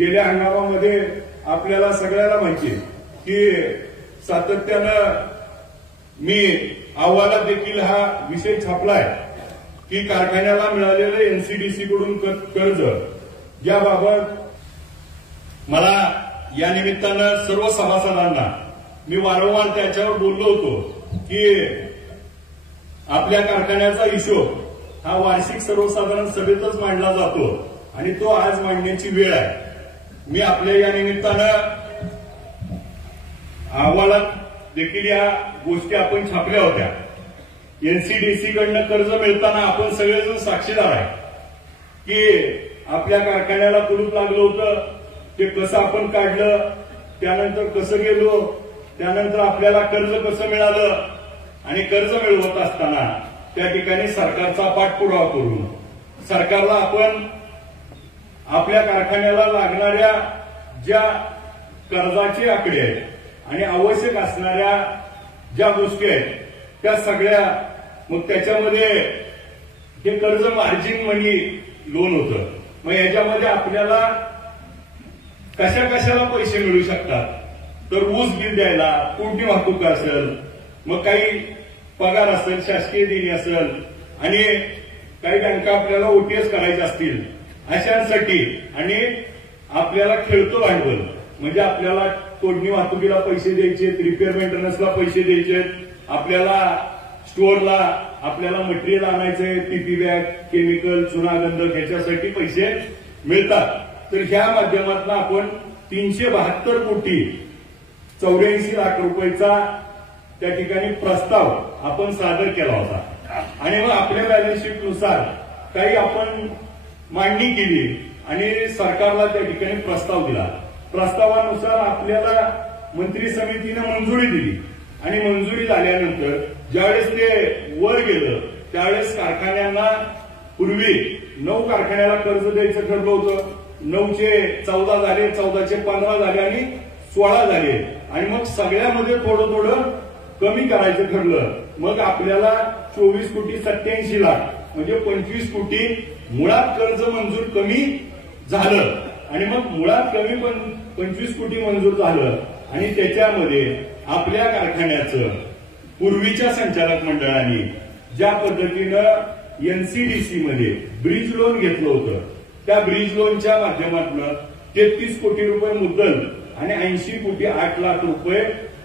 गेल्या हंगामामध्ये आपल्याला सगळ्याला माहिती आहे की सातत्यानं मी अहवालात देखील हा विषय छापलाय की कारखान्याला मिळालेलं एनसीडीसी कडून कर्ज याबाबत मला या निमित्तानं सर्व सभासदांना मी वारंवार त्याच्यावर बोललो होतो की आपल्या कारखान्याचा हिशोब हा वार्षिक सर्वसाधारण सभेतच मांडला जातो आणि तो आज मांडण्याची वेळ आहे। मी आपल्या या निमित्तानं अहवालात देखील या गोष्टी आपण छापल्या होत्या। एनसीडीसी कडनं कर्ज मिळताना आपण सगळेजण साक्षीदार आहे की आपल्या कारखान्याला कुलूप लागलं होतं, ते कसं आपण काढलं, त्यानंतर कसं गेलो, त्यानंतर आपल्याला कर्ज कसं मिळालं आणि कर्ज मिळवत असताना त्या ठिकाणी सरकारचा पाठपुरावा करून सरकारला आपण आपल्या कारखान्याला लागणाऱ्या ज्या कर्जाचे आकडे आहेत आणि आवश्यक असणाऱ्या ज्या गोष्टी आहेत त्या सगळ्या, मग त्याच्यामध्ये हे कर्ज मार्जिन मनी लोन होतं। मग याच्यामध्ये आपल्याला कशा कशाला पैसे मिळू शकतात, तर ऊस बिल द्यायला, कोणती वाहतूक असेल, मग काही पगार असेल, शासकीय देणी असेल आणि काही बँका आपल्याला ओटीएस करायचे असतील अशांसाठी, आणि आपल्याला खेळतो भांडवल म्हणजे आपल्याला तोडणी वाहतुकीला पैसे द्यायचे, रिपेअर मेंटेनन्सला पैसे द्यायचे, आपल्याला स्टोअरला आपल्याला मटेरियल आणायचंय, पीपी बॅग, केमिकल, चुना, गंधक ह्याच्यासाठी पैसे मिळतात। तर ह्या माध्यमातून आपण 372 कोटी 84 लाख रुपयाचा त्या ठिकाणी प्रस्ताव आपण सादर केला होता आणि मग आपल्या बॅलन्स शीट नुसार काही आपण मांडणी केली आणि सरकारला त्या ठिकाणी प्रस्ताव दिला। प्रस्तावानुसार आपल्याला मंत्री समितीने मंजुरी दिली आणि मंजुरी झाल्यानंतर ज्यावेळेस ते वर गेलं त्यावेळेस कारखान्यांना पूर्वी 9 कारखान्याला कर्ज द्यायचं ठरलं होतं, 9चे 14 झाले, 14चे 15 झाले आणि 16 झाले आणि मग सगळ्यामध्ये थोडं थोडं कमी करायचं ठरलं। मग आपल्याला 24 कोटी 87 लाख म्हणजे 25 कोटी मुळात कर्ज मंजूर कमी झालं आणि मग मुळात कमी 25 कोटी मंजूर झालं आणि त्याच्यामध्ये आपल्या कारखान्याचं पूर्वीच्या संचालक मंडळाने ज्या पद्धतीनं एनसीडीसी मध्ये ब्रिज लोन घेतलं होतं त्या ब्रिज लोनच्या माध्यमातून 33 कोटी रुपये मुद्दल आणि 80 कोटी 8 लाख रुपये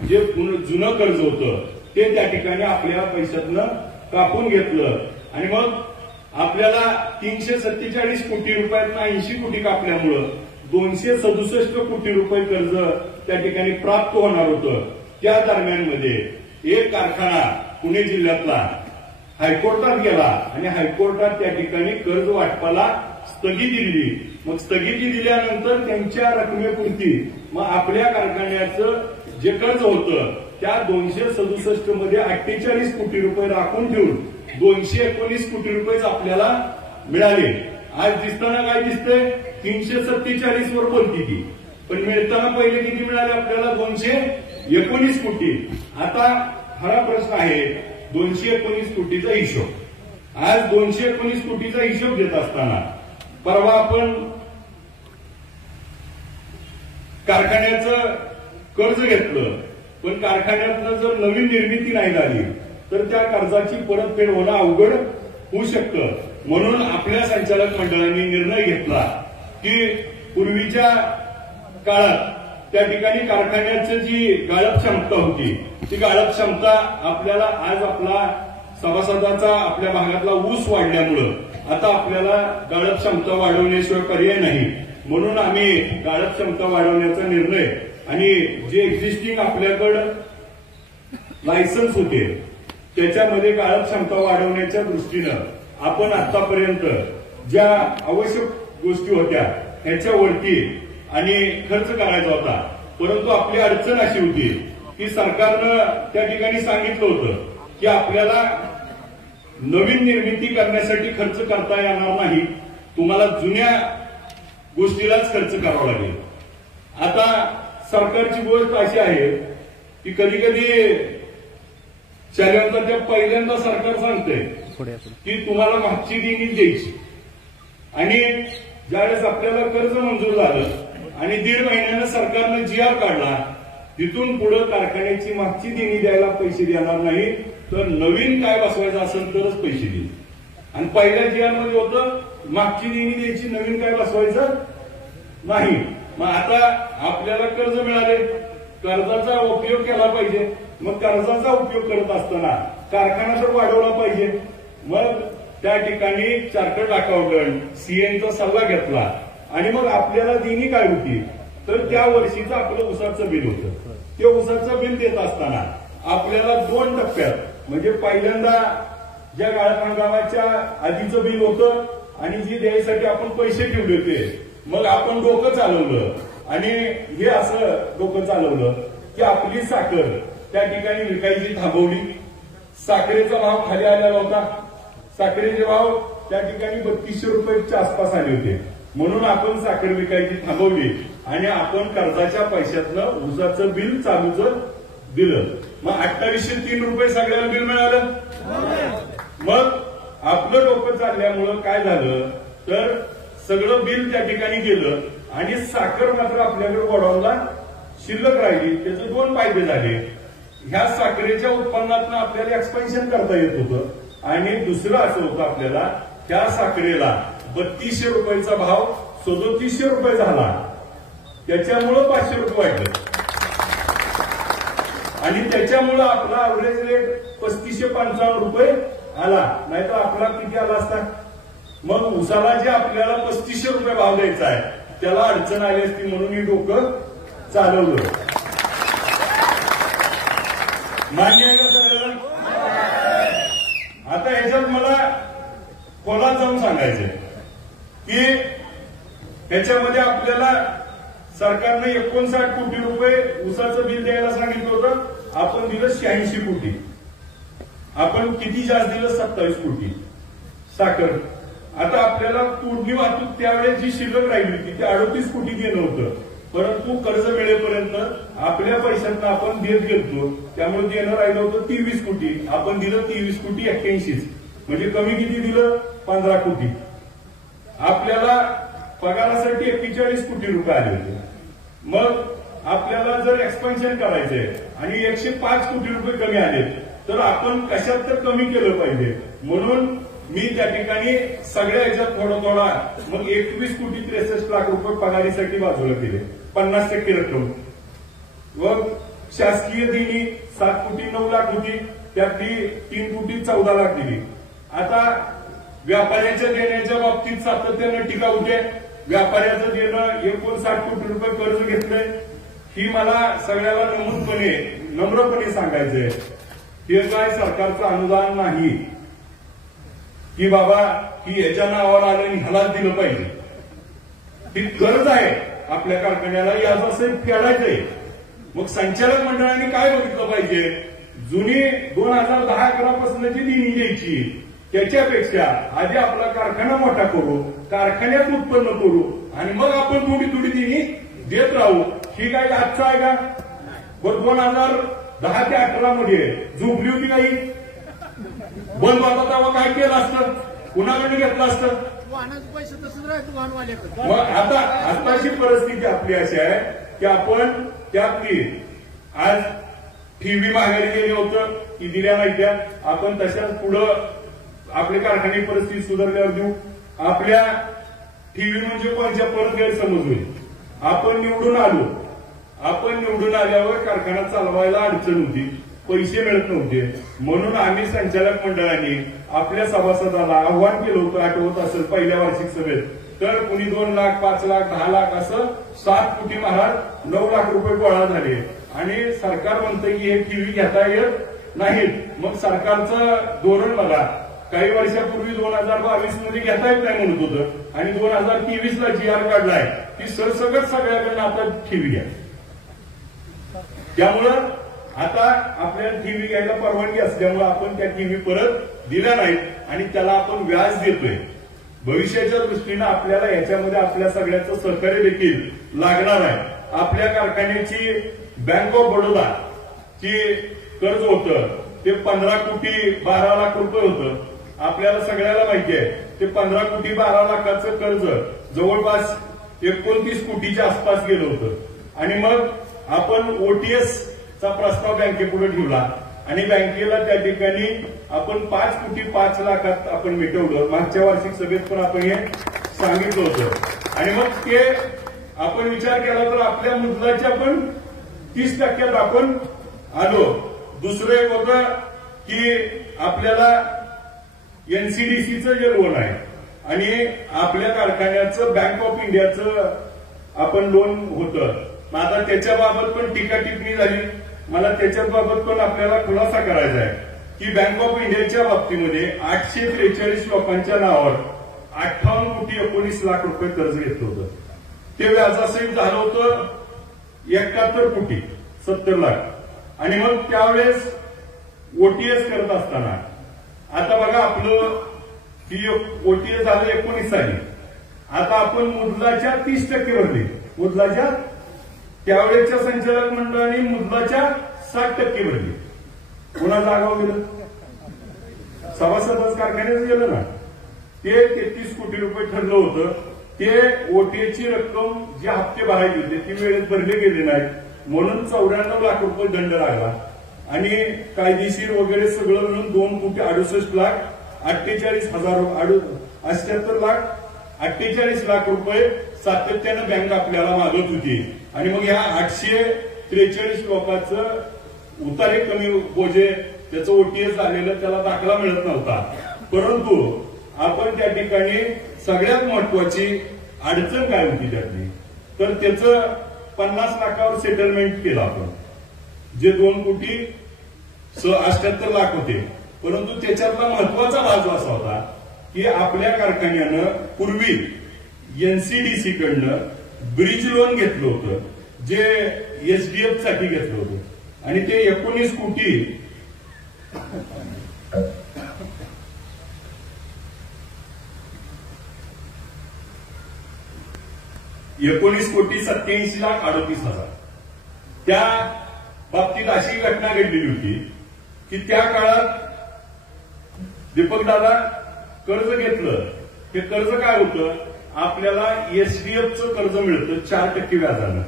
जे जुनं कर्ज होतं ते त्या ठिकाणी आपल्या पैशातनं कापून घेतलं आणि मग आपल्याला 347 कोटी रुपयातनं 80 कोटी कापल्यामुळं 267 कोटी रुपये कर्ज त्या ठिकाणी प्राप्त होणार होतं। त्या दरम्यानमध्ये एक कारखाना पुणे जिल्ह्यातला हायकोर्टात गेला आणि हायकोर्टात त्या ठिकाणी कर्ज वाटपाला स्थगिती दिली। मग स्थगिती दिल्यानंतर त्यांच्या रकमेपुरती मग आपल्या कारखान्याचं जे कर्ज होतं त्या 267 मध्ये 48 कोटी रुपये राखून ठेवून 219 कोटी रुपये आपल्याला मिळाले। आज दिसताना काय दिसतंय, 347 वर बोलती ती, पण मिळताना पहिले किती मिळाले आपल्याला, 219 कोटी। आता खरा प्रश्न आहे 219 कोटीचा हिशोब। आज 219 कोटीचा हिशोब देत असताना परवा आपण कारखान्याचं कर्ज घेतलं, पण कारखान्यातनं जर नवीन निर्मिती नाही झाली तर त्या कर्जाची परतफेड होणं अवघड होऊ शकतं। म्हणून आपल्या संचालक मंडळाने निर्णय घेतला की पूर्वीच्या काळात त्या ठिकाणी कारखान्याची जी गाळप क्षमता होती ती गाळप क्षमता आपल्याला आज आपला सभासदाचा आपल्या भागातला ऊस वाढल्यामुळं आता आपल्याला गाळप क्षमता वाढवण्याशिवाय पर्याय नाही। म्हणून आम्ही गाळप क्षमता वाढवण्याचा निर्णय आणि जे एक्झिस्टिंग आपल्याकडं लायसन्स होते त्याच्यामध्ये गाळप क्षमता वाढवण्याच्या दृष्टीनं आपण आतापर्यंत ज्या आवश्यक गोष्टी होत्या त्याच्यावरती आणि खर्च करायचा होता, परंतु आपली अडचण अशी होती की सरकारनं त्या ठिकाणी सांगितलं होतं की आपल्याला नवीन निर्मिती करण्यासाठी खर्च करता येणार नाही, तुम्हाला जुन्या गोष्टीलाच खर्च करावा लागेल। आता सरकारची गोष्ट अशी आहे की कधी कधी त्याच्या पहिल्यांदा सरकार सांगते की तुम्हाला मागची देणी द्यायची आणि ज्यावेळेस आपल्याला कर्ज मंजूर झालं आणि 1.5 महिन्यानं सरकारनं GR काढला. तिथून पुढे कारखान्याची मागची देणी द्यायला पैसे देणार नाही, तर नवीन काय बसवायचं असेल तरच पैसे देईल. आणि पहिल्या GR मध्ये होतं मागची देणी द्यायची, नवीन काय बसवायचं नाही. मग आता आपल्याला कर्ज मिळाले, कर्जाचा उपयोग केला पाहिजे. मग कर्जाचा उपयोग करत असताना कारखाना तर वाढवला पाहिजे. मग त्या ठिकाणी चार्टर्ड अकाउंटंट CA चा सल्ला घेतला आणि मग आपल्याला देणी काय होती, तर त्या वर्षीचं आपलं उसाचं बिल होतं. ते उसाचं बिल देत असताना आपल्याला 2 टप्प्यात, म्हणजे पहिल्यांदा ज्या गाळप आधीचं बिल होतं आणि जी द्यायसाठी आपण पैसे ठेवले होते, मग आपण डोकं चालवलं आणि हे असं डोकं चालवलं की आपली साखर त्या ठिकाणी विकायची थांबवली. साखरेचा भाव खाली आलेला होता. साखरेचे भाव त्या ठिकाणी 3200 रुपयाच्या आसपास आले होते. म्हणून आपण साखर विकायची थांबवली आणि आपण कर्जाच्या पैशातनं ऊसाचं बिल चालूचं दिलं. मग 2803 रुपये सगळ्याला बिल मिळालं. मग आपलं डोकं चालल्यामुळं काय झालं, तर सगळं बिल त्या ठिकाणी गेलं आणि साखर मात्र आपल्याकडे गोडाऊनला शिल्लक राहिली. त्याचे 2 फायदे झाले. ह्या साखरेच्या उत्पन्नातनं आपल्याला एक्सपेन्शन करता येत होतं आणि दुसरं असं होतं, आपल्याला त्या साखरेला 3200 रुपयाचा भाव 3700 रुपये झाला. त्याच्यामुळं 500 रुपये वाढले आणि त्याच्यामुळं आपला अवरेज रेट 3555 रुपये आला. नाहीतर आपला किती आला असता. मग उसाला जे आपल्याला 3500 रुपये भाव द्यायचा आहे त्याला अडचण आली असती, म्हणून मी डोकं चालवलं. मान्य आहे का सगळ्याला? आता ह्याच्यात मला खोलात जाऊन सांगायचंय की ह्याच्यामध्ये आपल्याला सरकारने 59 कोटी रुपये उसाचं बिल द्यायला सांगितलं होतं. आपण दिलं 86 कोटी. आपण किती जास्त दिलं? 27 कोटी साखर. आता आपल्याला तोडणी वाहतूक त्यावेळेस जी शिल्लक राहिली होती ते 38 कोटी देणं होतं. परंतु कर्ज मिळेपर्यंत आपल्या पैशांना आपण देत गेलतो, त्यामुळे देणं राहिलं होतं 23 कोटी. आपण दिलं 23 कोटी 81. म्हणजे कमी किती दिलं? 15 कोटी. आपल्याला पगारासाठी 41 कोटी रुपये आले होते. मग आपल्याला जर एक्सपेन्शन करायचंय आणि 105 कोटी रुपये कमी आले, तर आपण कशात तर कमी केलं पाहिजे. म्हणून मी त्या ठिकाणी सगळ्या ह्याच्यात थोडा मग 21 कोटी 63 लाख रुपये पगारीसाठी बाजूला केले, 50% रक्कम. व शासकीय देणी 7 कोटी 9 लाख होती, त्यातली 3 कोटी 14 लाख दिली. आता व्यापाऱ्याच्या देण्याच्या बाबतीत सातत्यानं टीका होते. व्यापाऱ्याचं देणं 59 कोटी रुपये कर्ज घेतलंय. ही मला सगळ्याला नम्रपणे सांगायचंय, हे काय सरकारचं अनुदान नाही की बाबा ही याच्या नावावर आलं आणि ह्यालाच दिलं पाहिजे. ही कर्ज आहे आपल्या कारखान्याला, याचं असं फेडायचंय. मग संचालक मंडळाने काय बघितलं पाहिजे, जुनी 2010-11 पासूनची देणी द्यायची, त्याच्यापेक्षा आधी आपला कारखाना मोठा करू, कारखान्यात उत्पन्न करू आणि मग आपण थोडी देणी देत राहू. ही काय आजचं आहे का? बरं 2010 ते 18 मध्ये झोपली होती काही? बंद होता तेव्हा काय केलं असतं? कुणाकडे घेतलं असतं? पैसे तसंच राहतो वाहनवाल्याकडे. मग आता आताची परिस्थिती आपली अशी आहे की आपण त्यातली आज ठेवी माघारी गेली होतं की दिल्या नाही त्या, आपण तशाच पुढं आपली कारखाने परिस्थिती सुधारल्यावर देऊ. आपल्या ठेवी म्हणजे कोणत्या परत गैरसमज होईल. आपण निवडून आल्यावर कारखाना चालवायला अडचण होती, पैसे मिळत नव्हते. म्हणून आम्ही संचालक मंडळाने आपल्या सभासदाला आव्हान केलं होतं, आठवत असेल पहिल्या वार्षिक सभेत. तर कुणी 2 लाख 5 लाख 10 लाख असं 7 कोटी महाराज 9 लाख रुपये गोळा झाले आणि सरकार म्हणतं की हे ठेवी घेता येत नाहीत. मग सरकारचं धोरण बघा, काही वर्षापूर्वी 2022 मध्ये घेता येत नाही म्हणत होतं आणि 2023 ला GR काढलाय की सरसकट सगळ्याकडनं आता ठेवी घ्या. त्यामुळं आता आपल्याला ठेवी घ्यायला परवानगी असल्यामुळे आपण त्या ठेवी परत दिल्या नाहीत आणि त्याला आपण व्याज देतोय. भविष्याच्या दृष्टीनं आपल्याला याच्यामध्ये आपल्या सगळ्याचं सहकार्य देखील लागणार आहे. आपल्या कारखान्याची बँक ऑफ बडोदा ची कर्ज होतं ते 15 कोटी 12 लाख रुपये होतं. आपल्याला सगळ्याला माहिती आहे ते 15 कोटी 12 लाखाचं कर्ज जवळपास 29 कोटीच्या आसपास गेलं होतं. आणि मग आपण ओटीएस चा प्रस्ताव बँकेपुढे ठेवला आणि बँकेला त्या ठिकाणी आपण 5 कोटी 5 लाखात आपण मिटवलं. मागच्या वार्षिक सभेत पण आपण हे सांगितलं होतं. आणि मग ते आपण विचार केला तर आपल्या मुद्दलाच्या पण 30% आपण आलो. दुसरं एक होतं की आपल्याला एनसीडीसीचं जे लोन आहे आणि आपल्या कारखान्याचं बँक ऑफ इंडियाचं आपण लोन होतं. आता त्याच्याबाबत पण टीका टिप्पणी झाली. मला त्याच्याबाबत पण आपल्याला खुलासा करायचा आहे की बँक ऑफ इंडियाच्या बाबतीमध्ये 843 लोकांच्या नावावर 58 कोटी 19 लाख रुपये कर्ज घेतलं होतं. ते व्याजासहित झालं होतं 71 कोटी 70 लाख. आणि मग त्यावेळेस ओटीएस करत असताना आता बघा आपलं ही ओटीएस झालं 19 साली. आता आपण मुद्दलाच्या 30% भरले. मुद्दलाच्या त्यावेळेच्या संचालक मंडळाने मुद्दलाच्या 60% भरली. कोणाला आगाव गेलं? सभासदच कारखान्याचं गेलं ना. ते 33 कोटी रुपये ठरलं होतं. ते ओटीएची रक्कम जे हप्ते भरायचे होते ती वेळेत भरले गेले नाहीत म्हणून 94 लाख रुपये दंड लागला. आणि कायदेशीर वगैरे सगळं मिळून 2 कोटी 68 लाख 78 लाख रुपये सातत्यानं बँक आपल्याला मागत होती. आणि मग या 843 लोकांचं उतारे कमी बोजे त्याचं ओटीएस झालेलं त्याला दाखला मिळत नव्हता. परंतु आपण त्या ठिकाणी सगळ्यात महत्वाची अडचण काय होती त्यातली तर त्याचं 50 लाखावर सेटलमेंट केलं आपण. जे 2 कोटी 78 लाख होते. परंतु त्याच्यातला महत्वाचा बाजू असा होता की आपल्या कारखान्यानं पूर्वी एनसीडीसी कडनं ब्रिज लोन घेतलं होतं जे एसडीएफ साठी घेतलं होतं आणि ते 19 कोटी 87 लाख 38 हजार. त्या बाबतीत अशी घटना घडलेली होती की त्या काळात दीपकदादा कर्ज घेतलं. ते कर्ज काय होतं आपल्याला एसडीएफचं कर्ज मिळतं 4% व्याजानं.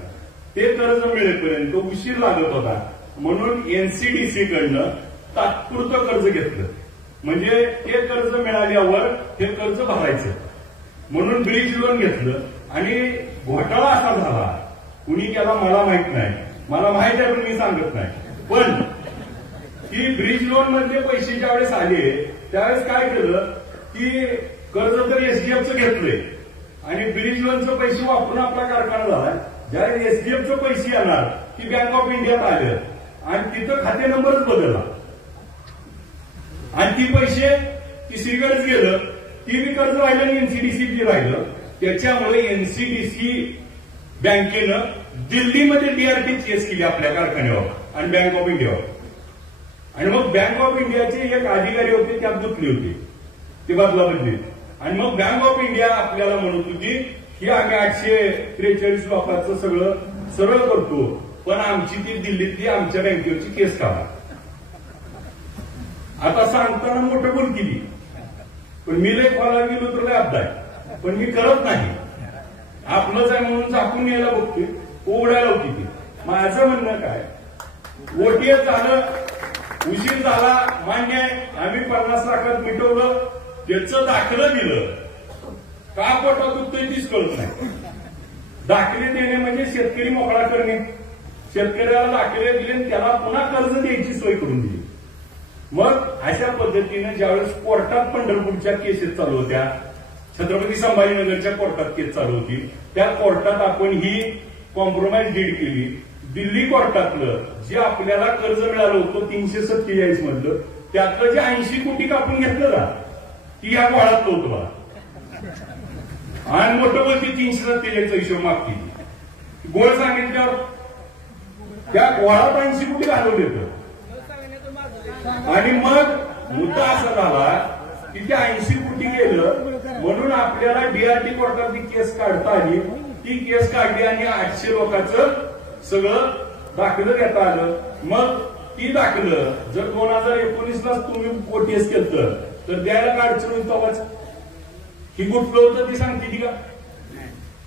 ते कर्ज मिळेपर्यंत उशीर लागत होता म्हणून एनसीडीसी कडनं तात्पुरतं कर्ज घेतलं. म्हणजे ते कर्ज मिळाल्यावर हे कर्ज भरायचं म्हणून ब्रिज लोन घेतलं. आणि घोटाळा असा झाला कुणी केला मला माहित नाही. मला माहित आहे पण मी सांगत नाही. पण की ब्रिज लोन मध्ये पैसे ज्यावेळेस आले त्यावेळेस काय केलं की कर्ज तर एसडीएफचं घेतलंय आणि ब्रिज लोनचं पैसे वापरून आपला कारखाना झाला. ज्यावेळेस एसडीएफचं पैसे येणार ती बँक ऑफ इंडियात आलं आणि तिथं खाते नंबरच बदलला आणि ती पैसे तिसरीकडेच गेलं. ती बी कर्ज राहिलं आणि एनसीडीसी बी राहिलं. त्याच्यामुळे एनसीडीसी बँकेनं दिल्लीमध्ये डीआरटी केस केली आपल्या कारखान्यावर आणि बँक ऑफ इंडियावर. आणि मग बँक ऑफ इंडियाचे एक अधिकारी होते त्यात गुंतले होते ते बदलाबदली. आणि मग बँक ऑफ इंडिया आपल्याला म्हणत होती की आम्ही 843 लोकांचं सगळं सरळ करतो पण आमची ती दिल्लीतली आमच्या बँकेवरची केस काढा. आता सांगताना मोठं बोल केली पण मी लय खोला गेलो तर लय अपदा आहे. पण मी करत नाही. आपलंच आहे म्हणून झाकून यायला बघतोय उघडायला होती ती. माझं म्हणणं काय ओटीएस झालं उशीर झाला मान्य आहे. आम्ही 50 लाखात मिटवलं त्याचं दाखलं दिलं. का पोटात दुखतोय तीच कळत नाही. दाखले देणे म्हणजे शेतकरी मोकळा करणे. शेतकऱ्याला दाखले दिले त्याला पुन्हा कर्ज द्यायची सोय करून दिली. मग अशा पद्धतीने ज्यावेळेस कोर्टात पंढरपूरच्या केसेस चालू होत्या छत्रपती संभाजीनगरच्या कोर्टात केस चालू होती त्या कोर्टात आपण ही कॉम्प्रोमाइज डीड केली. दिल्ली कोर्टातलं जे आपल्याला कर्ज मिळालं होतं 347 मधलं त्यातलं जे 80 कोटी कापून घेतलं ना ती या गोळात होतं बघा. आणि मोठं बोलती 347 हिशोब मागती. गोळ सांगितल्यावर त्या गोळात 80 कोटी घालवले होतं. आणि मग मुद्दा असा झाला की त्या 80 कोटी गेलं म्हणून आपल्याला डीआरटी कोर्टात ती केस काढता आली. ती केस काढली आणि 800 लोकांचं सगळं दाखलं घेता आलं. मग ती दाखलं जर 2019लाच तुम्ही ओटीएस केलं तर द्यायला काय अडचण होतं. ही गुटलं होतं ती सांगते ती का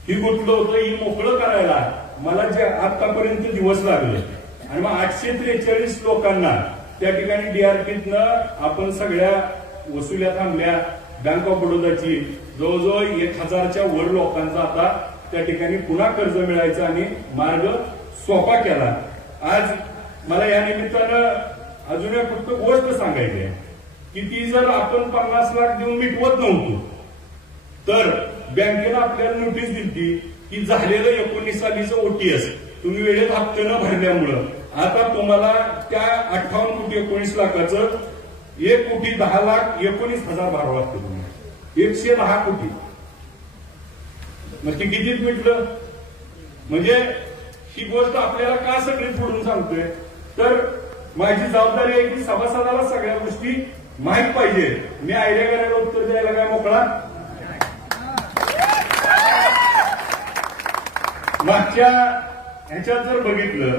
ही कुठलं होतं, ही मोकळं करायला मला जे आतापर्यंत दिवस लागले आणि मग 843 लोकांना त्या ठिकाणी डीआरटीतनं आपण सगळ्या वसुल्या थांबल्या. बँक ऑफ बडोदाची जवळजवळ 1000च्या वर लोकांचा आता त्या ठिकाणी पुन्हा कर्ज मिळायचा आणि मार्ग सोपा केला. आज मला या निमित्तानं अजून एक फक्त गोष्ट सांगायची आहे की ती जर आपण 50 लाख देऊन मिटवत नव्हतो तर बँकेनं आपल्याला नोटीस दिली की झालेलं 19 सालीचं ओटीएस तुम्ही वेळेत हप्ते न भरल्यामुळं आता तुम्हाला त्या 58 कोटी 19 लाखाचं 1,10,19,000 भरावं लागतं. तुम्ही 110 कोटी, मग ती कितीत मिटलं? म्हणजे ही गोष्ट आपल्याला का सगळी फोडून सांगतोय तर माझी जबाबदारी आहे की सभासदाला सगळ्या गोष्टी माहित पाहिजे. मी आयडिया करायला उत्तर द्यायला काय मोकळा? मागच्या ह्याच्यात जर बघितलं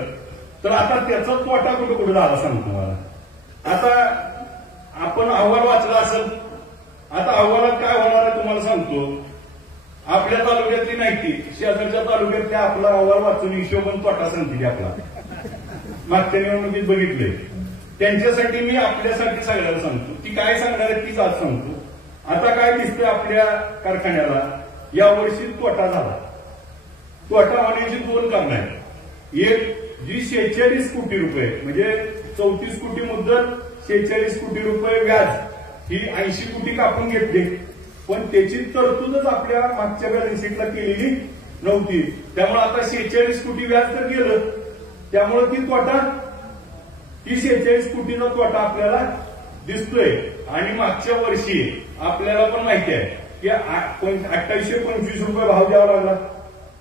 तर आता त्याचा तोटा कुठं कुठं झाला सांगतो मला. आता आपण अहवाल वाचला असेल, आता अहवालात काय होणार आहे तुम्हाला सांगतो. आपल्या तालुक्यातली नाही ती शेजारच्या तालुक्यातल्या आपला अहवाल वाचून हिशोबन तोटा सांगतील आपला. मागच्या निवडणुकीत बघितले त्यांच्यासाठी मी आपल्यासाठी सगळ्याला सांगतो. ती काय सांगणार आहे तीच आज सांगतो. आता काय दिसतंय आपल्या कारखान्याला यावर्षी तोटा झाला. तोटा होण्याची 2 कारणं आहेत. एक जी 46 कोटी रुपये म्हणजे 34 कोटी मुद्दल 46 कोटी रुपये व्याज ही 80 कोटी कापून घेतली, पण त्याची तरतूदच आपल्या मागच्या बॅलन्स शीटला केलेली नव्हती. त्यामुळे आता 46 कोटी व्याज तर गेलं, त्यामुळे ती 46 कोटीचा तोटा आपल्याला दिसतोय. आणि मागच्या वर्षी आपल्याला पण माहिती आहे की 2825 रुपये भाव द्यावा लागला.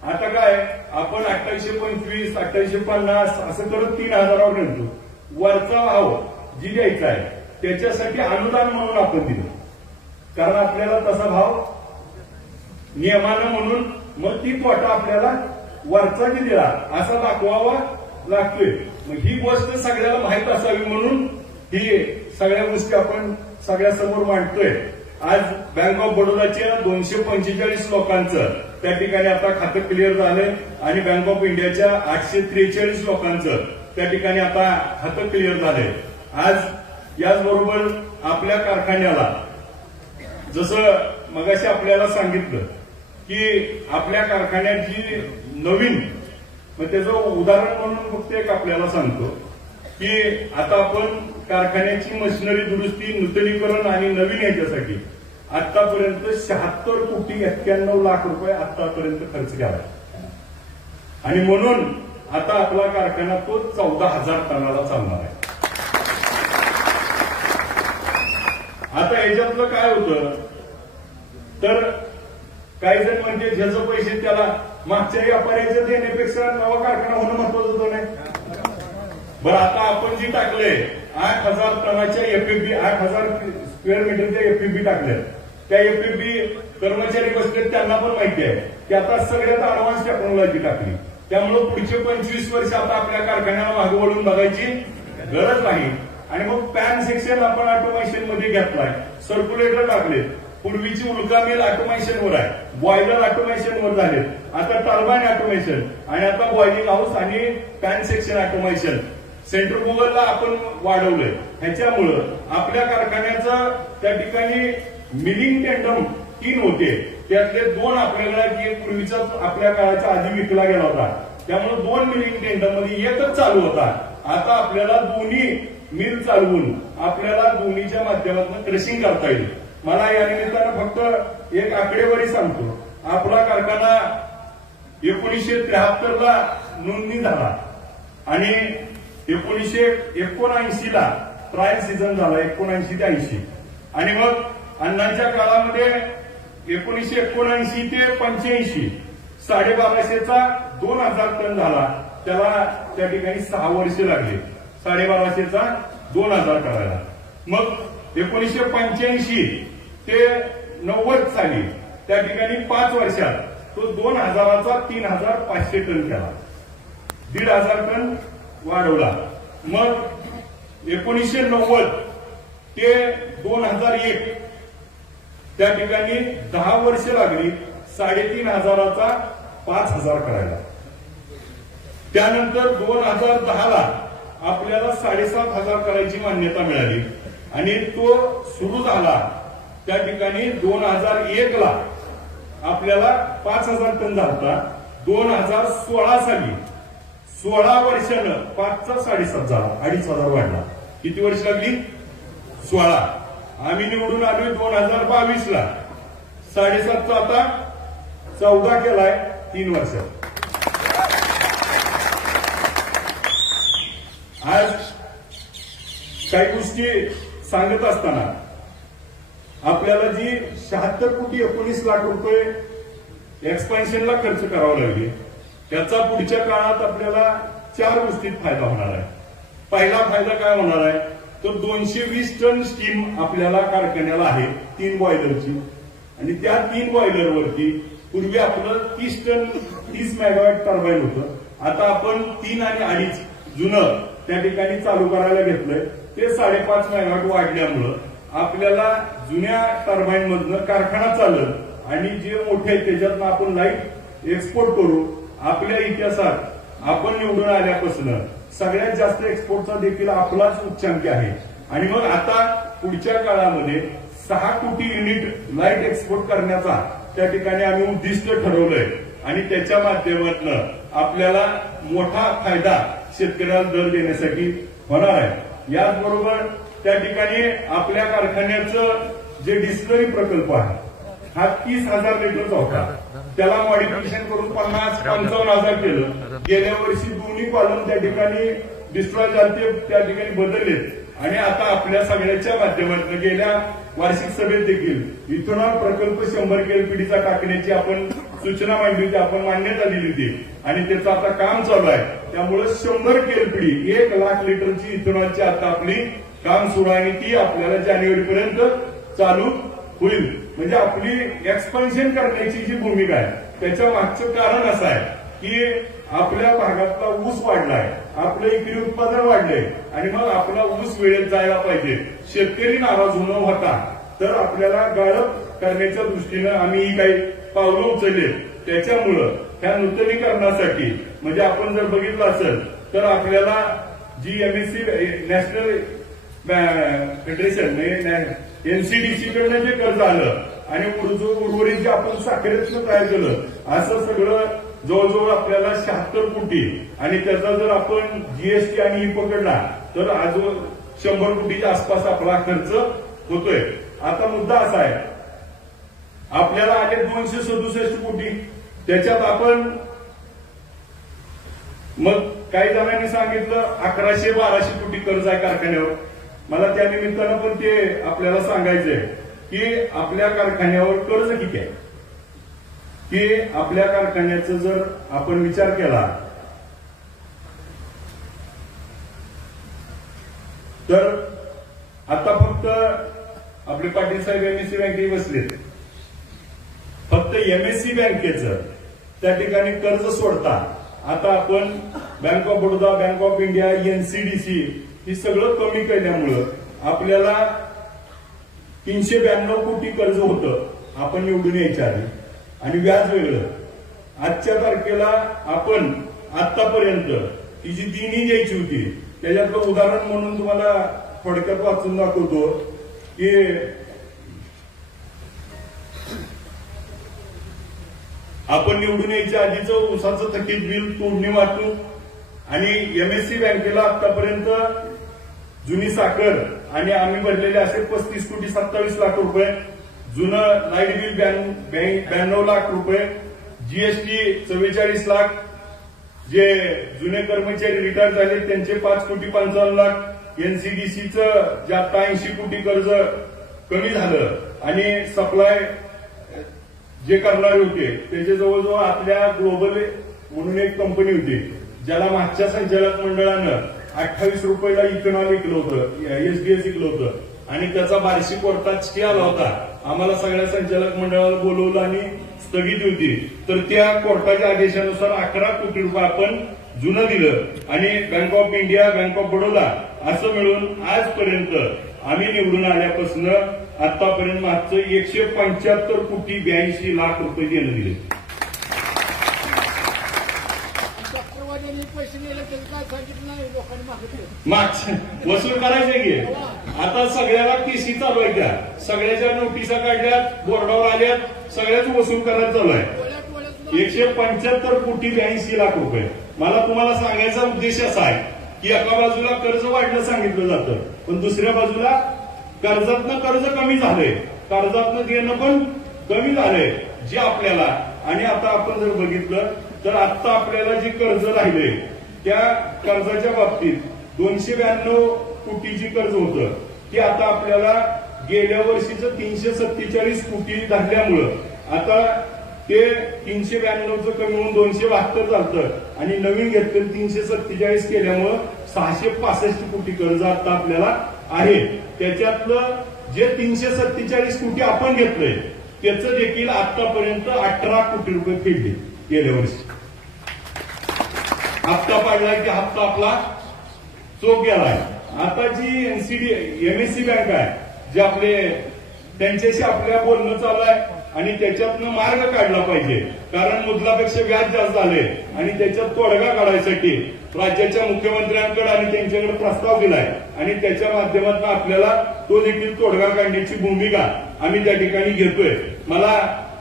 आता काय आपण 2825, 2850 असं करत 3000वर नेतो. वरचा भाव जी द्यायचा आहे त्याच्यासाठी अनुदान म्हणून आपण दिलं, कारण आपल्याला तसा भाव नियमानं म्हणून मग ती तोटा आपल्याला वरचा दिला असा दाखवावा लागतोय. मग ही गोष्ट सगळ्याला माहित असावी म्हणून ही सगळ्या गोष्टी आपण सगळ्या समोर मांडतोय. आज बँक ऑफ बडोदाच्या 245 लोकांचं त्या ठिकाणी आता खातं क्लिअर झालंय आणि बँक ऑफ इंडियाच्या 843 लोकांचं त्या ठिकाणी आता खातं क्लिअर झालंय. आज याचबरोबर आपल्या कारखान्याला जसं मगाशी आपल्याला सांगितलं की आपल्या कारखान्याची नवीन, मग त्याचं उदाहरण म्हणून फक्त एक आपल्याला सांगतो की आता आपण कारखान्याची मशिनरी दुरुस्ती, नूतनीकरण आणि नवीन याच्यासाठी आतापर्यंत 76 कोटी 91 लाख रुपये आतापर्यंत खर्च केला आणि म्हणून आता आपला कारखाना तो 14,000 टनाला चालणार आहे. आता याच्यातलं काय होतं तर काही जण म्हणजे ज्याचं पैसे त्याला मागच्या व्यापाऱ्याचं देण्यापेक्षा नवा कारखाना होणं महत्वाचं होतं नाही. बरं, आता आपण जी टाकले 8,000 टनाच्या एफएफबी, 8,000 स्क्वेअर मीटरच्या एफएफबी टाकल्या, त्या एफएफबी कर्मचारी बसले त्यांना पण माहिती आहे की आता सगळ्यात ऍडव्हान्स टेक्नॉलॉजी टाकली. त्यामुळे पुढचे 25 वर्ष आता आपल्या कारखान्याला मागे वळून बघायची गरज नाही. आणि मग पॅन सेक्शन आपण ऑटोमेशन मध्ये घेतलाय, सर्क्युलेटर टाकले, पूर्वीची उल्का मिल ऑटोमेशनवर आहे, बॉयलर ऑटोमेशनवर झाले, आता टर्बाइन ऑटोमेशन आणि आता बॉइलिंग हाऊस आणि पॅन सेक्शन ऑटोमेशन, सेंट्रिफ्युगलला आपण वाढवलंय. ह्याच्यामुळं आपल्या कारखान्याचं त्या ठिकाणी मिलिंग टेंडम 3 होते, त्यातले 2 आपल्याकडे एक पूर्वीचा आपल्या काळाच्या आधी विकला गेला होता, त्यामुळे 2 मिलिंग टेंडम मध्ये एकच चालू होता. आता आपल्याला दोन्ही मिल चालवून आपल्याला दोन्हीच्या माध्यमातून क्रशिंग करता येईल. मला या निमित्तानं फक्त एक आकडेवारी सांगतो. आपला कारखाना 1973 ला नोंदणी झाला आणि 1979 ला ट्रायल सीझन झाला, 79 ते 80. आणि मग अण्णांच्या काळामध्ये 1979 ते 85 1250चा 2000 टन झाला. त्याला त्या ठिकाणी 6 वर्ष लागले 1250चा 2000 करायला. मग 1985 ते 90 साली त्या ठिकाणी 5 वर्षात तो 2000चा 3500 टन केला, 1,500 टन वाढवला. मग 1990 ते 2001 त्या ठिकाणी 10 वर्ष लागली 3,500चा 5,000 करायला. त्यानंतर 2010ला आपल्याला 7,500 करायची मान्यता मिळाली आणि तो सुरू झाला त्या ठिकाणी 2001ला आपल्याला 5,000 टन झाला. 2016 साली 16 वर्षानं 5चा 7.5 झाला, 2,500 वाढला. किती वर्ष लागली? 16. आम्ही निवडून आलोय 2022ला, 7.5चा आता 14 केलाय 3 वर्षात. आज काही गोष्टी सांगत असताना आपल्याला जी 76,19,00,000 रुपये एक्सपान्शनला खर्च करावा लागले, त्याचा पुढच्या काळात आपल्याला 4 गोष्टीत फायदा होणार आहे. पहिला फायदा काय होणार आहे? तर 220 टन स्टीम आपल्याला कारखान्याला आहे 3 बॉयलरची, आणि त्या 3 बॉयलरवरती पूर्वी आपलं 30 टन 30 मेगावॅट टर्बाईन होतं. आता आपण 3 आणि 2.5 जुनं त्या ठिकाणी चालू करायला घेतलंय. ते 5.5 मेगावॅट वाढल्यामुळं आपल्याला जुन्या टर्बाईन मधनं कारखाना चालल आणि जे मोठे त्याच्यातनं आपण लाईट एक्सपोर्ट करू. आपल्या इतिहासात आपण निवडून आल्यापासून सगळ्यात जास्त एक्सपोर्टचा देखील आपलाच उच्चांकी आहे. आणि मग आता पुढच्या काळामध्ये 6 कोटी युनिट लाईट एक्सपोर्ट करण्याचा त्या ठिकाणी आम्ही उद्दिष्ट ठरवलंय आणि त्याच्या माध्यमातून आपल्याला मोठा फायदा शेतकऱ्याला दर देण्यासाठी होणार आहे. याचबरोबर त्या ठिकाणी आपल्या कारखान्याचं जे डिस्टिलरी प्रकल्प आहे हा 30,000 लिटरचा होता. त्याला मॉडिफिकेशन करून 50-55,000 केलं. गेल्या वर्षी दोन्ही कॉलम त्या ठिकाणी डिस्ट्रॉय झाले, त्या ठिकाणी बदललेत. आणि आता आपल्या सगळ्याच्या माध्यमातून गेल्या वार्षिक सभेत देखील इथेनॉल प्रकल्प 100 KLPDचा टाकण्याची आपण सूचना मांडली होती, आपण मान्यता दिली होती आणि त्याचं आता काम चालू आहे. त्यामुळे 100 KLPD 1,00,000 लिटरची इथेनॉलची आता आपली काम सुरू आहे आणि ती आपल्याला जानेवारीपर्यंत चालू होईल. म्हणजे आपली एक्सपान्शन करण्याची जी भूमिका आहे त्याच्या मागचं कारण असं आहे की आपल्या भागातला ऊस वाढलाय, आपलं एकरी उत्पादन वाढलंय आणि मग आपला ऊस वेळेत जायला पाहिजे. शेतकरी नाराज न होता तर आपल्याला गाळप करण्याच्या दृष्टीनं आम्ही ही काही पावलं उचलले. त्याच्यामुळं ह्या नूतनीकरणासाठी म्हणजे आपण जर बघितलं असेल तर आपल्याला जी MSC नॅशनल फेडरेशन NCDC कडनं जे कर्ज आलं आणि उर्वरित जे आपण साखरेतनं तयार केलं, असं सगळं जवळजवळ आपल्याला 76 कोटी आणि त्याचा जर आपण GST आणि पकडला तर आज 100 कोटीच्या आसपास आपला खर्च होतोय. आता मुद्दा असा आहे, आपल्याला आले 267 कोटी, त्याच्यात आपण मग काही जणांनी सांगितलं 1100-1200 कोटी कर्ज आहे कारखान्यावर. मला त्या निमित्तानं पण ते आपल्याला सांगायचंय की आपल्या कारखान्यावर कर्ज किती आहे. की आपल्या कारखान्याचा जर आपण विचार केला तर आता फक्त आपले पाटील साहेब MSC बँकेत बसलेत. फक्त MSC बँकेचं त्या ठिकाणी कर्ज सोडता आता आपण bank of Baroda, bank of India, NCDC हे सगळं कमी केल्यामुळं आपल्याला 392 कोटी कर्ज होतं आपण निवडून यायच्या आधी आणि व्याज वेगळं. आजच्या तारखेला आपण आतापर्यंत ही जी देणी द्यायची होती त्याच्यातलं उदाहरण म्हणून तुम्हाला थोडक्यात वाचून दाखवतो की आपण निवडून यायच्या आधीचं ऊसाचं थकीत बिल, तोडणी वाहतूक आणि MSC बँकेला आतापर्यंत जुनी साखर आणि आम्ही भरलेले असे 35 कोटी 27 लाख रुपये, जुनं लाईट बिल 92 लाख रुपये, GST 44 लाख, जे जुने कर्मचारी रिटायर झाले त्यांचे 5 कोटी 55 लाख, NCDCचं जे आता 80 कोटी कर्ज कमी झालं आणि सप्लाय जे करणारे होते त्याचे जवळजवळ आपल्या ग्लोबल म्हणून एक कंपनी होती ज्याला मागच्या संचालक मंडळानं 28 रुपयाला इथेनॉल विकलं होतं, SDS विकलं होतं आणि त्याचा वार्षिक कोर्टात स्टे आला होता. आम्हाला सगळ्या संचालक मंडळाला बोलवलं आणि स्थगिती होती. तर त्या कोर्टाच्या आदेशानुसार 11 कोटी रुपये आपण जुनं दिलं आणि bank of India, bank of Baroda असं मिळून आजपर्यंत आम्ही निवडून आल्यापासून आतापर्यंत मागचं 175 कोटी 82 लाख रुपये देणं दिले. वाल्याने पैसे नेले त्याचं काय सांगितलं नाही लोकांनी मागितले माग वसूल करायचे की आता सगळ्याला केसी चालू आहे त्या सगळ्याच्या नोटिसा काढल्यात बोर्डावर आल्यात सगळ्याच वसूल करायला चालू आहे 175 कोटी 82 लाख रुपये मला तुम्हाला सांगायचा उद्देश असा आहे की एका बाजूला कर्ज वाढलं सांगितलं जातं पण दुसऱ्या बाजूला कर्जातनं कर्ज कमी झालंय कर्जातनं देणं पण कमी झालंय जे आपल्याला आणि आता आपण जर बघितलं तर आता आपल्याला जे कर्ज राहिलंय त्या कर्जाच्या बाबतीत 292 कोटीची कर्ज होतं ते आता आपल्याला गेल्या वर्षीचं 347 कोटी धरल्यामुळं आता ते 392चं कमी होऊन 272 झालं आणि नवीन घेतलेलं 347 केल्यामुळं 665 कोटी कर्ज आता आपल्याला आहे त्याच्यातलं जे 347 कोटी आपण घेतलंय त्याचं देखील आतापर्यंत 18 कोटी रुपये फेडले गेल्या वर्षी हप्ता पाडलाय की हप्ता आपला चोख गेलाय आता जी एमएससी बँक आहे जे आपले त्यांच्याशी आपल्या बोलणं चालू आहे आणि त्याच्यातनं मार्ग काढला पाहिजे कारण मुद्दलापेक्षा व्याज जास्त झाले आणि त्याच्यात तोडगा काढायसाठी राज्याच्या मुख्यमंत्र्यांकडे आणि त्यांच्याकडे प्रस्ताव दिलाय आणि त्याच्या माध्यमातून आपल्याला तो देखील तोडगा काढण्याची भूमिका आम्ही त्या ठिकाणी घेतोय मला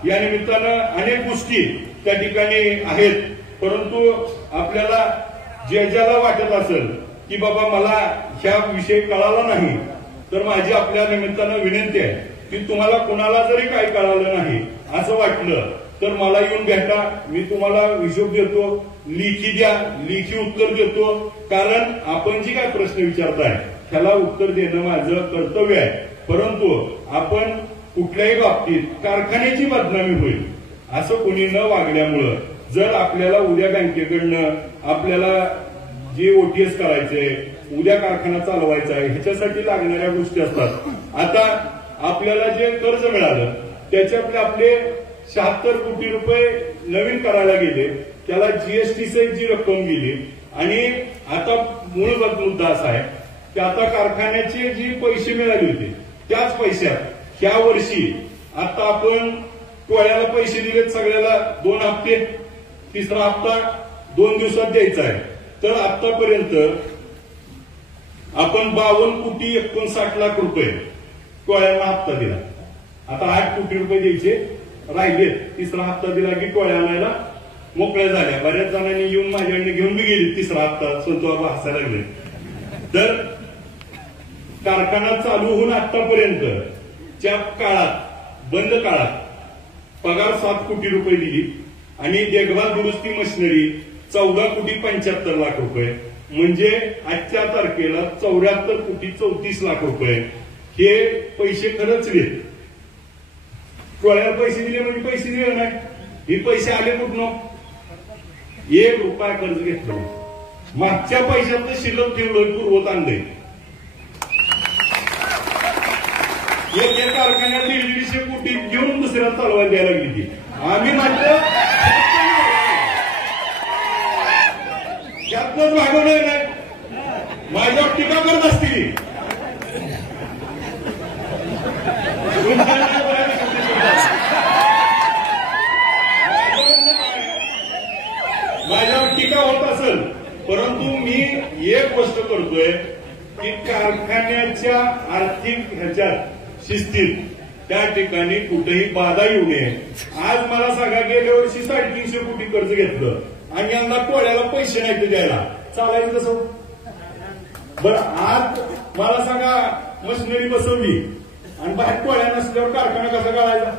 या निमित्तानं अनेक गोष्टी त्या ठिकाणी आहेत परंतु आपल्याला ज्याला वाटत असेल की बाबा मला ह्या विषय कळाला नाही तर माझी आपल्या निमित्तानं विनंती आहे की तुम्हाला कुणाला जरी काही कळालं नाही असं वाटलं तर मला येऊन भेटा मी तुम्हाला हिशोब देतो लेखी द्या लेखी उत्तर देतो कारण आपण जी काय प्रश्न विचारताय त्याला उत्तर देणं माझं कर्तव्य आहे परंतु आपण कुठल्याही बाबतीत कारखान्याची बदनामी होईल असं कोणी न वागल्यामुळं जर आपल्याला उद्या बँकेकडनं आपल्याला जे ओटीएस करायचंय उद्या कारखाना चालवायचा आहे ह्याच्यासाठी लागणाऱ्या गोष्टी असतात आता आपल्याला जे कर्ज मिळालं त्याच्यातले आपले 76 कोटी रुपये नवीन करायला गेले त्याला जीएसटी सहित जी रक्कम गेली आणि आता मूळ मुद्दा असा आहे की आता कारखान्याचे जे पैसे मिळाले होते त्याच पैशात ह्या वर्षी आता आपण टोळ्याला पैसे दिलेत सगळ्याला 2 हप्ते तिसरा हप्ता 2 दिवसात द्यायचा आहे तर आतापर्यंत आपण 52 कोटी 59 लाख रुपये टोळ्यांना हप्ता दिला आता 8 कोटी रुपये द्यायचे राहिलेत तिसरा हप्ता दिला की टोळ्या आणायला मोकळ्या झाल्या बऱ्याच जणांनी येऊन माझ्याकडे घेऊन बी गेली तिसरा हप्ता संतोबा हसायला लागले तर कारखाना चालू होऊन आतापर्यंतच्या काळात बंद काळात पगार 7 कोटी रुपये दिली आणि देखभाल दुरुस्ती मशिनरी 14 कोटी 75 लाख रुपये म्हणजे आजच्या तारखेला 74 कोटी 34 लाख रुपये हे पैसे खरंचले टोळ्याला पैसे दिले म्हणजे पैसे दिले नाही हे पैसे आले कुठनं 1 रुपया कर्ज घेतलं मागच्या पैशातलं शिल्लक ठेवलं पूर्वत आणलंय एक कारखान्यात 150 कोटी घेऊन दुसऱ्याला चालवायला द्यायला लागली ती आम्ही म्हटलं त्यातच भागवलं नाही माझ्यावर टीका करत असतील माझ्यावर टीका होत असेल परंतु मी एक गोष्ट करतोय की कारखान्याच्या आर्थिक ह्याच्यात शिस्तीत त्या ठिकाणी कुठेही बाधा येऊ नये आज मला सांगा गेल्या वर्षी 350 कोटी कर्ज घेतलं आणि यंदा टोळ्याला पैसे नाही ते द्यायला चालायचं कसं बरं आज मला सांगा मशिनरी बसवली आणि बाहेर टोळ्या नसल्यावर कारखाना कसा काढायचा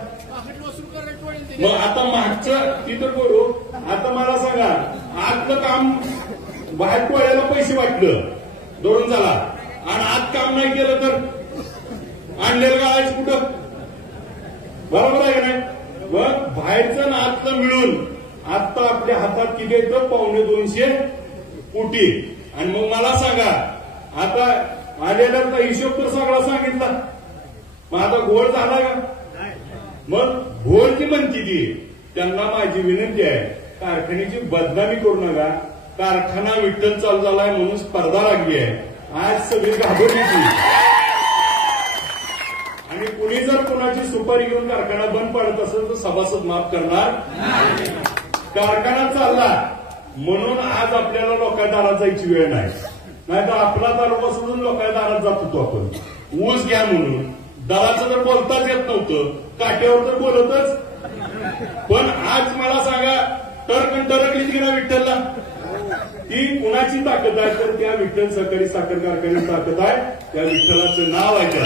मग आता मागचं तिथं करू आता मला सांगा आजचं काम बाहेर टोळ्याला पैसे वाटलं धरून झाला आणि आज काम नाही केलं तर आणलेलं गाळायचं कुठं बरोबर आहे का नाही मग बाहेरचं ना आजचं मिळून आता आपल्या हातात किती येतं 250 कोटी आणि मग मला सांगा आता आलेल्याचा हिशोब तर सगळा सांगितला मग आता घोळ झाला का मग घोळ जी म्हणती ती त्यांना माझी विनंती आहे कारखान्याची बदनामी करू नका कारखाना विठ्ठल चालू झालाय म्हणून स्पर्धा लागली आहे आज सगळी घाबरली आणि कुणी जर कुणाची सुपारी घेऊन कारखाना बंद पडत असेल तर सभासद माफ करणार कारखाना चालला म्हणून आज आपल्याला लोकांच्या दारात जायची वेळ नाही, नाहीतर आपला तालुका सोडून लोकांच्या दारात जात होतो आपण ऊस घ्या म्हणून. दराचं तर बोलताच येत नव्हतं, काट्यावर तर बोलतच. पण आज मला सांगा टरक लिहिली ना विठ्ठलला, ती कुणाची ताकद आहे? तर त्या विठ्ठल सहकारी साखर कारखान्याची ताकद आहे. त्या विठ्ठलाचं नाव आहे.